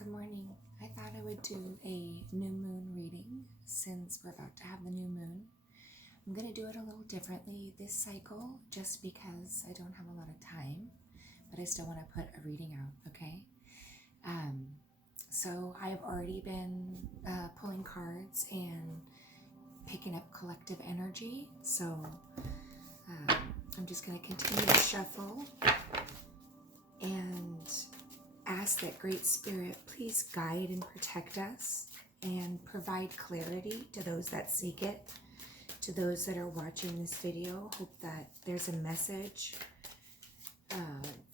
Good morning. I thought I would do a new moon reading since we're about to have the new moon. I'm going to do it a little differently this cycle just because I don't have a lot of time, but I still want to put a reading out, okay? So I've already been pulling cards and picking up collective energy, so I'm just going to continue to shuffle and ask that Great Spirit please guide and protect us and provide clarity to those that seek it, to those that are watching this video. Hope that there's a message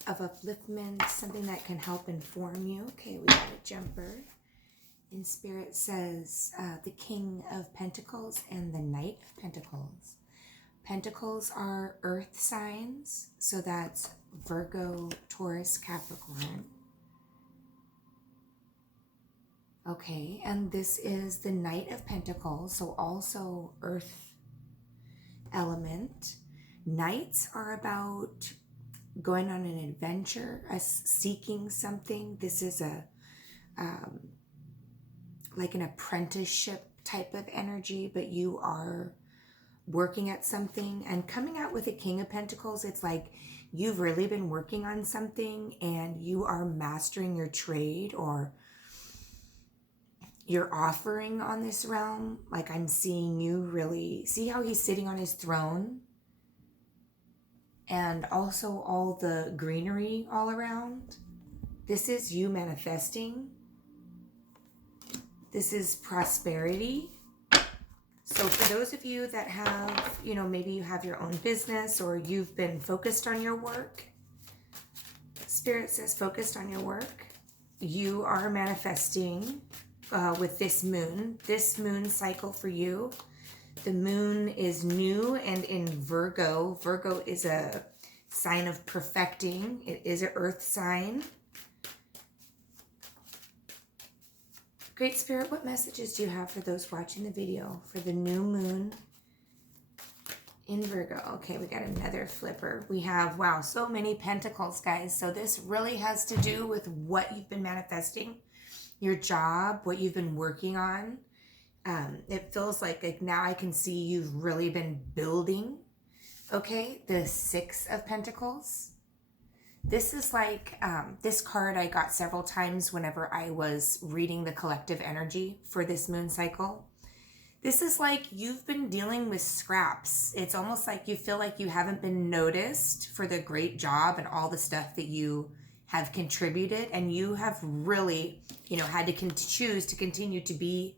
of upliftment, something that can help inform you. Okay, we got a jumper. And Spirit says the King of Pentacles and the Knight of Pentacles. Pentacles are earth signs, so that's Virgo, Taurus, Capricorn. Okay, and this is the Knight of Pentacles, so also earth element. Knights are about going on an adventure, seeking something. This is a like an apprenticeship type of energy, but you are working at something. And coming out with a King of Pentacles, it's like you've really been working on something and you are mastering your trade, or you're offering on this realm. Like I'm seeing you really see how he's sitting on his throne, and also all the greenery all around. This is you manifesting. This is prosperity. So for those of you that have, maybe you have your own business or you've been focused on your work, Spirit says focused on your work. You are manifesting with this moon cycle for you. The moon is new and in Virgo. Virgo is a sign of perfecting. It is an earth sign. Great Spirit, what messages do you have for those watching the video for the new moon in Virgo? Okay, we got another flipper. We have, wow, so many pentacles, guys. So this really has to do with what you've been manifesting, your job, what you've been working on. It feels like now I can see you've really been building. Okay, the Six of Pentacles. This is like, this card I got several times whenever I was reading the collective energy for this moon cycle. This is like you've been dealing with scraps. It's almost like you feel like you haven't been noticed for the great job and all the stuff that you have contributed, and you have really, had to choose to continue to be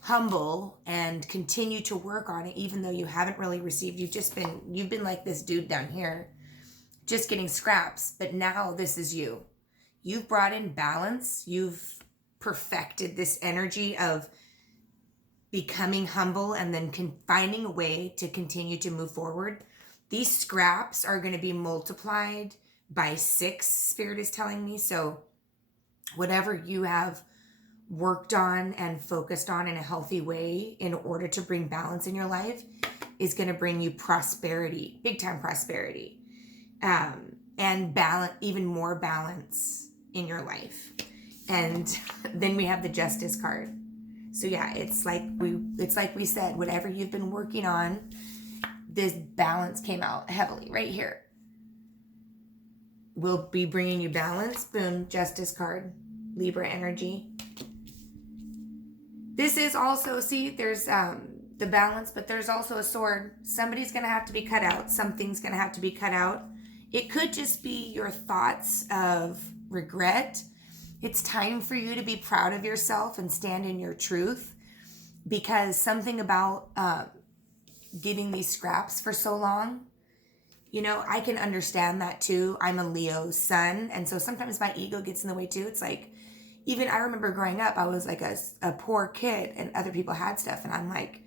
humble and continue to work on it, even though you haven't really received. You've been like this dude down here, just getting scraps, but now this is you. You've brought in balance. You've perfected this energy of becoming humble and then finding a way to continue to move forward. These scraps are going to be multiplied by 6, Spirit is telling me. So whatever you have worked on and focused on in a healthy way in order to bring balance in your life is going to bring you prosperity, big time prosperity, and balance, even more balance in your life. And then we have the Justice card. So yeah, it's like we said, whatever you've been working on, this balance came out heavily right here. We'll be bringing you balance. Boom, Justice card, Libra energy. This is also, see, there's the balance, but there's also a sword. Somebody's going to have to be cut out. Something's going to have to be cut out. It could just be your thoughts of regret. It's time for you to be proud of yourself and stand in your truth, because something about getting these scraps for so long, I can understand that too. I'm a Leo sun, and so sometimes my ego gets in the way too. It's like, even I remember growing up, I was like a poor kid and other people had stuff, and I'm like,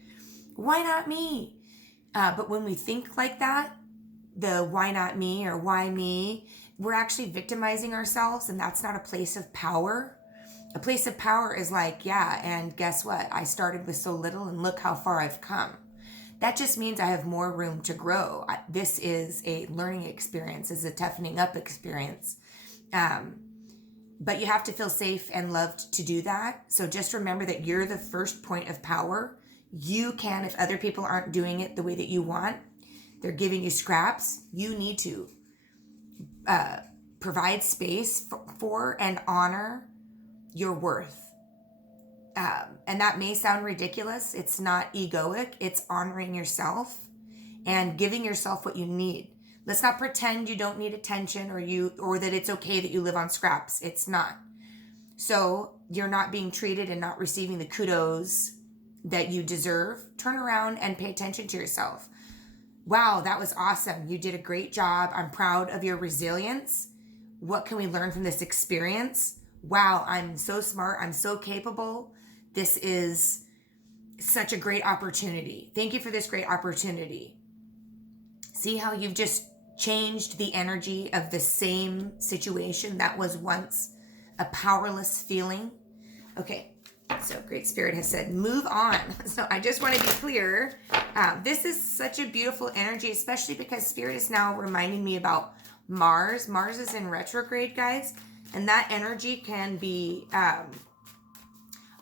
why not me? But when we think like that, the why not me or why me, we're actually victimizing ourselves, and that's not a place of power. A place of power is like, yeah, and guess what? I started with so little and look how far I've come. That just means I have more room to grow. This is a learning experience, is a toughening up experience. but you have to feel safe and loved to do that. So just remember that you're the first point of power. You can, if other people aren't doing it the way that you want, they're giving you scraps, you need to provide space for and honor your worth. And that may sound ridiculous. It's not egoic. It's honoring yourself and giving yourself what you need. Let's not pretend you don't need attention or that it's okay that you live on scraps. It's not. So you're not being treated and not receiving the kudos that you deserve. Turn around and pay attention to yourself. Wow, that was awesome. You did a great job. I'm proud of your resilience. What can we learn from this experience? Wow, I'm so smart. I'm so capable. This is such a great opportunity. Thank you for this great opportunity. See how you've just changed the energy of the same situation that was once a powerless feeling? Okay, so Great Spirit has said, move on. So I just want to be clear. This is such a beautiful energy, especially because Spirit is now reminding me about Mars. Mars is in retrograde, guys. And that energy can be,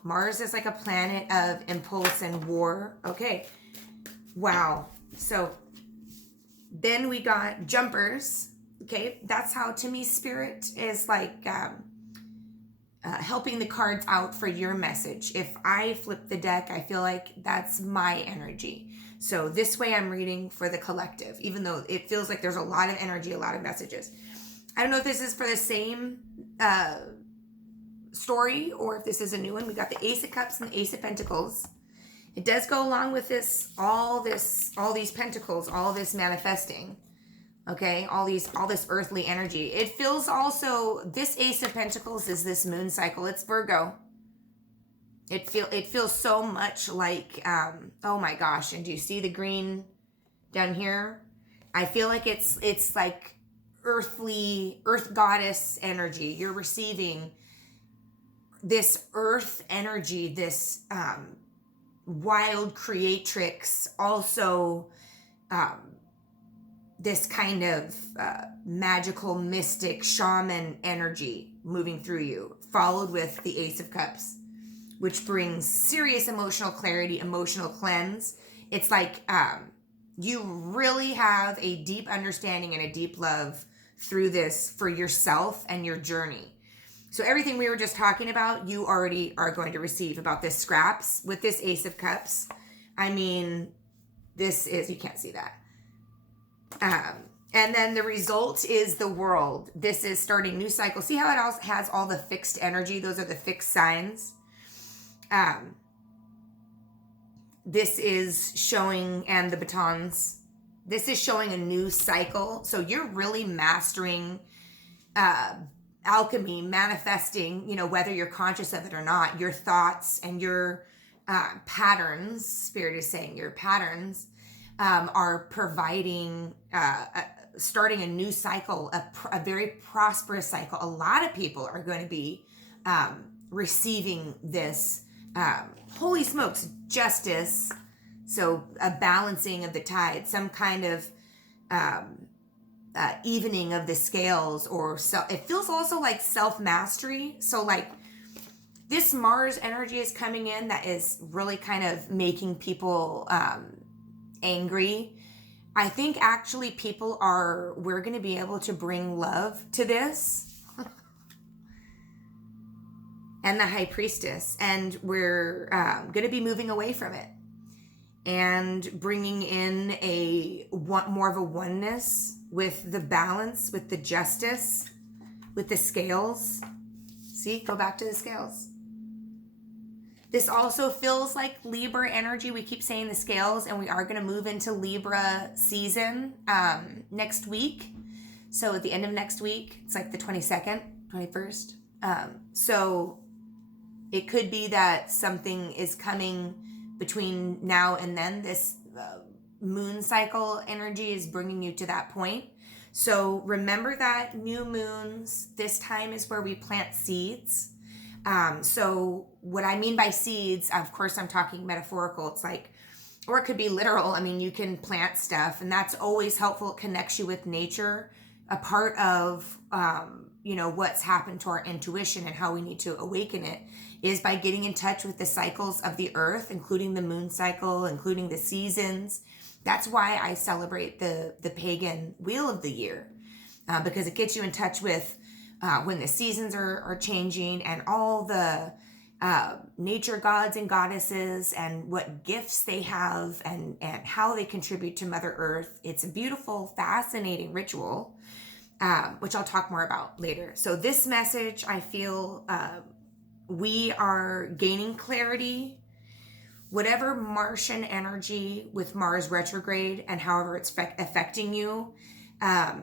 Mars is like a planet of impulse and war. Okay. Wow. So then we got jumpers. Okay. That's how, to me, Spirit is like helping the cards out for your message. If I flip the deck, I feel like that's my energy. So this way I'm reading for the collective, even though it feels like there's a lot of energy, a lot of messages. I don't know if this is for the same story or if this is a new one. We got the Ace of Cups and the Ace of Pentacles. It does go along with all these pentacles, all this manifesting. Okay, all this earthly energy. It feels also, this Ace of Pentacles is this moon cycle. It's Virgo. It feels so much like, oh my gosh, and do you see the green down here? I feel like it's like earth goddess energy. You're receiving this earth energy, this wild creatrix, also this kind of magical, mystic, shaman energy moving through you, followed with the Ace of Cups, which brings serious emotional clarity, emotional cleanse. It's like you really have a deep understanding and a deep love through this for yourself and your journey. So everything we were just talking about, you already are going to receive about this scraps with this Ace of Cups. I mean, this is, you can't see that. And then the result is the World. This is starting new cycle. See how it also has all the fixed energy? Those are the fixed signs. This is showing, and the batons, this is showing a new cycle. So you're really mastering alchemy, manifesting, whether you're conscious of it or not, your thoughts and your patterns. Spirit is saying your patterns are providing, starting a new cycle, a very prosperous cycle. A lot of people are going to be receiving this, holy smokes, justice. So a balancing of the tide, some kind of evening of the scales, or it feels also like self-mastery. So like this Mars energy is coming in that is really kind of making people angry. I think actually we're going to be able to bring love to this. And the High Priestess, and we're going to be moving away from it and bringing in more of a oneness with the balance, with the justice, with the scales. See, go back to the scales. This also feels like Libra energy. We keep saying the scales, and we are going to move into Libra season next week. So at the end of next week, it's like the 22nd, 21st. So it could be that something is coming between now and then. This moon cycle energy is bringing you to that point. So remember that new moons, this time is where we plant seeds. So what I mean by seeds, of course, I'm talking metaphorical. It's like, or it could be literal. I mean, you can plant stuff, and that's always helpful. It connects you with nature. A part of what's happened to our intuition and how we need to awaken it is by getting in touch with the cycles of the earth, including the moon cycle, including the seasons. That's why I celebrate the pagan wheel of the year, because it gets you in touch with when the seasons are changing, and all the nature gods and goddesses and what gifts they have, and how they contribute to Mother Earth. It's a beautiful, fascinating ritual, which I'll talk more about later. So this message, I feel we are gaining clarity. Whatever Martian energy with Mars retrograde and however it's affecting you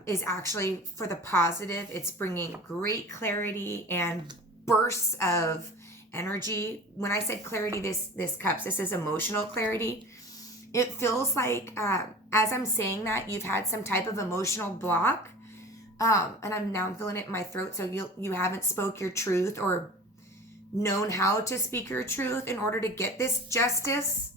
is actually for the positive. It's bringing great clarity and bursts of energy. When I said clarity, this cups, this is emotional clarity. It feels like as I'm saying that, you've had some type of emotional block, and I'm feeling it in my throat. So you haven't spoke your truth or known how to speak your truth in order to get this justice.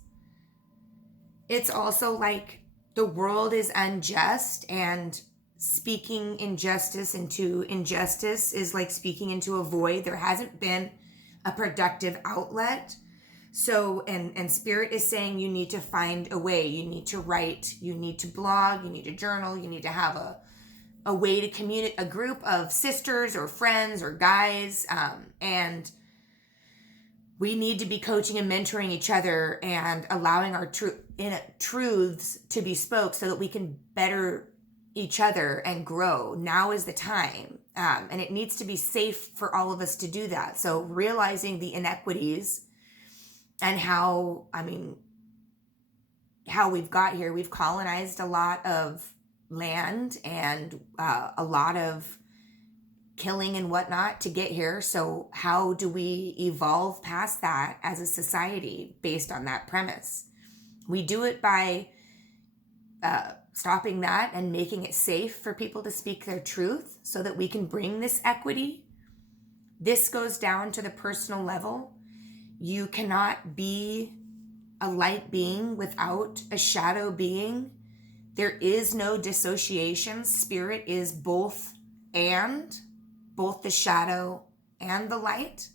It's also like the world is unjust, and speaking injustice into injustice is like speaking into a void. There hasn't been a productive outlet. So, and Spirit is saying you need to find a way. You need to write, you need to blog, you need to journal, you need to have a way to communicate, a group of sisters or friends or guys, and we need to be coaching and mentoring each other and allowing our truths to be spoke so that we can better each other and grow. Now is the time. And it needs to be safe for all of us to do that. So realizing the inequities and how we've got here. We've colonized a lot of land and a lot of killing and whatnot to get here. So how do we evolve past that as a society based on that premise? We do it by stopping that and making it safe for people to speak their truth so that we can bring this equity. This goes down to the personal level. You cannot be a light being without a shadow being. There is no dissociation. Spirit is both the shadow and the light.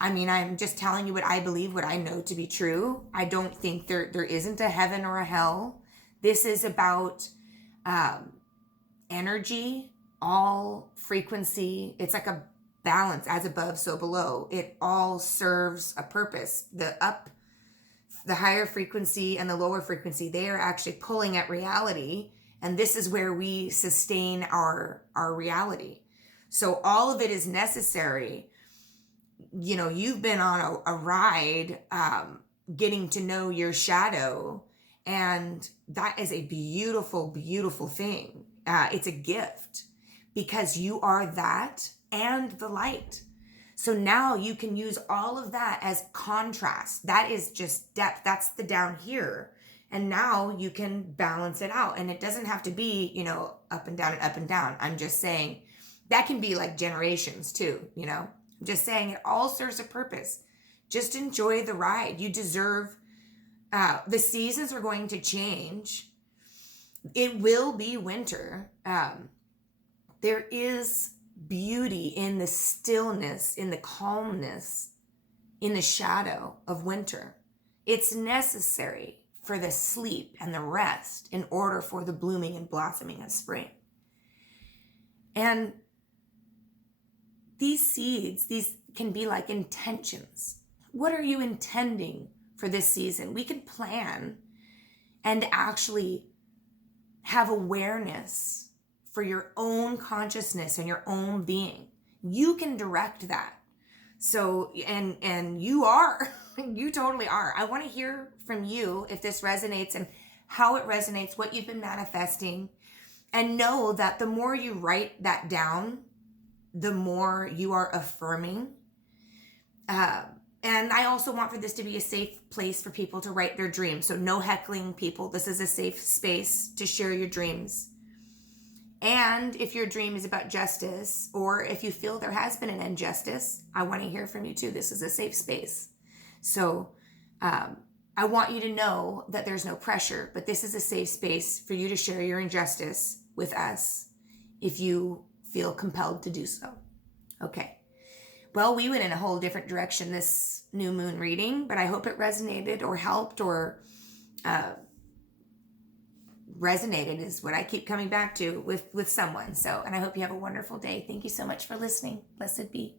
I'm just telling you what I believe, what I know to be true. I don't think there isn't a heaven or a hell. This is about energy, all frequency. It's like a balance, as above, so below. It all serves a purpose. The higher frequency and the lower frequency, they are actually pulling at reality. And this is where we sustain our reality. So all of it is necessary. You've been on a ride, getting to know your shadow. And that is a beautiful, beautiful thing. It's a gift because you are that and the light. So now you can use all of that as contrast. That is just depth. That's the down here. And now you can balance it out. And it doesn't have to be, up and down and up and down. I'm just saying that can be like generations too, I'm just saying it all serves a purpose. Just enjoy the ride. You deserve, the seasons are going to change. It will be winter. There is beauty in the stillness, in the calmness, in the shadow of winter. It's necessary for the sleep and the rest in order for the blooming and blossoming of spring. And these seeds, these can be like intentions. What are you intending for this season? We can plan and actually have awareness for your own consciousness and your own being. You can direct that. So, and you are, you totally are. I want to hear from you if this resonates and how it resonates, what you've been manifesting, and know that the more you write that down, the more you are affirming. And I also want for this to be a safe place for people to write their dreams. So no heckling people. This is a safe space to share your dreams. And if your dream is about justice, or if you feel there has been an injustice, I want to hear from you too. This is a safe space. So I want you to know that there's no pressure, but this is a safe space for you to share your injustice with us. If you feel compelled to do so. Okay. Well, we went in a whole different direction this new moon reading, but I hope it resonated or helped or resonated is what I keep coming back to with someone. So, and I hope you have a wonderful day. Thank you so much for listening. Blessed be.